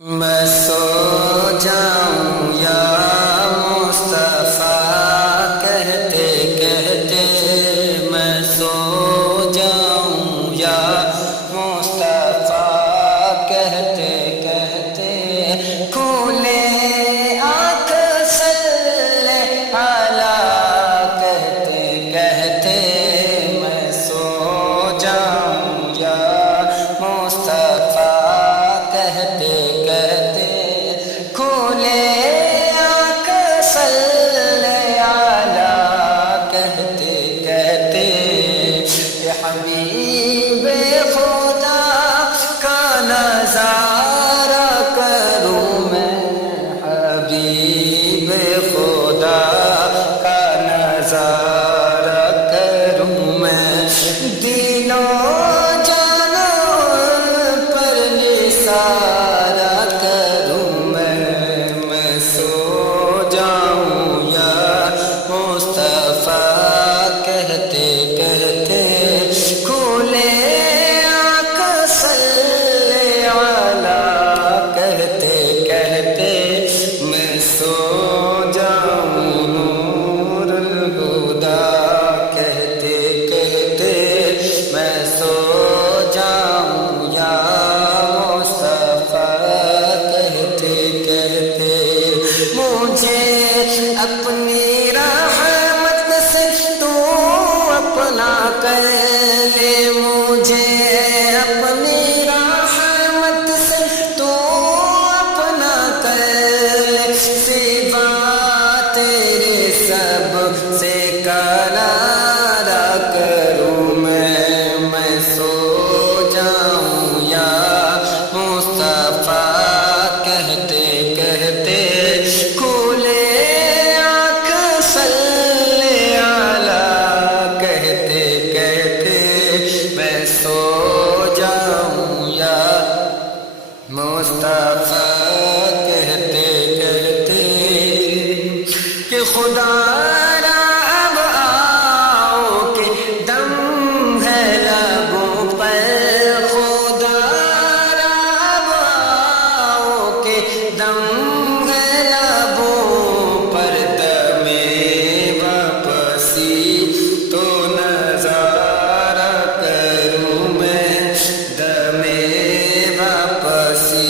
میں سو جاؤں یا مصطفیٰ کہتے کہتے، میں سو جاؤں یا مصطفیٰ کہتے کہتے، کھولے آنکھ صلی علی کہتے کہتے، میں سو جاؤں یا مصطفیٰ کہتے کہتے، کھولے آنکھ صلی علی کہتے کہتے، یہ حبیب خدا کا نظارہ کروں میں، حبیب خدا کا نظارہ کروں میں، دینوں اپنی رحمت سے تو اپنا کر لے، مجھے اپنی رحمت سے تو اپنا کر لے، سوا تیرے سب سے کنارہ کروں میں سو جاؤں یا مصطفیٰ کہتے کہتے، مصطفیٰ کہتے کہتے کہ خدا را اب آؤ کہ دم ہے لبوں پر، خدا را اب آؤ کہ دم ہے لبوں پر، دم واپسی تو نظارہ کروں میں، دم واپسی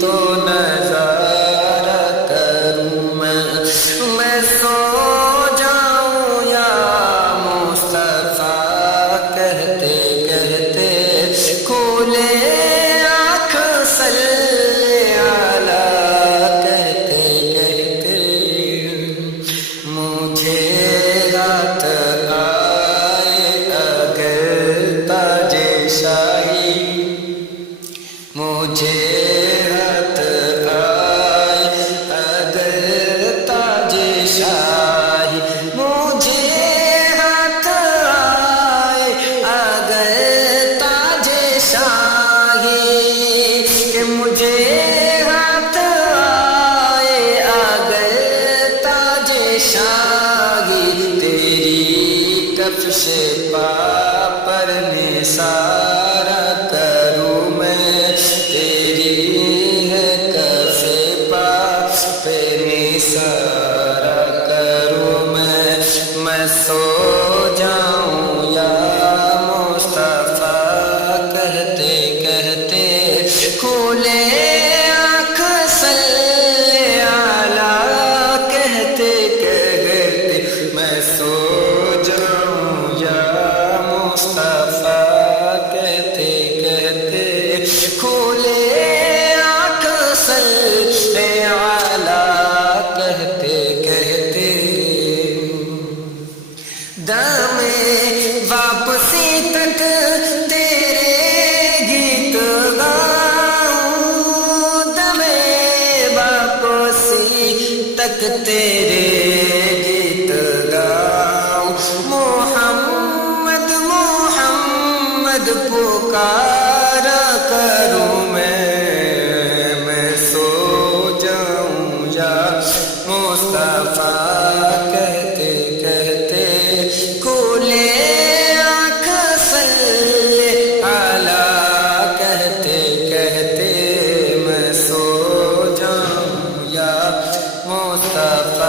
تو نظارہ کروں میں سو جاؤں یا مصطفیٰ کہتے کہتے، کھولے آنکھ صلی علی کہتے کہتے، مجھے رات آئے اگر تاج شاہی، مجھے رات آئے اگر تاج شاہی، مجھے رات آئے اگر تاج شاہی، کہ مجھے رات آئے اگر تاج شاہی، تیری کفش پا پر نثارہ کروں میں، تیری ہے کف پا پہ نثارہ کروں میں سو جاؤں یا مصطفیٰ کہتے کہتے، کھولے آنکھ صلی علی کہتے کہتے، میں سو جاؤں یا مصطفیٰ کہتے کہتے، کھولے آنکھ صلی علی کہتے کہتے، دم واپسی تک تیرے گیت گاؤں، دم واپسی تک تیرے گیت گاؤں، محمد محمد پکارا کروں میں سو جاؤں یا مصطفیٰ کہتے کہتے، کھولے آنکھ صلی علی کہتے کہتے، میں سو مصطفیٰ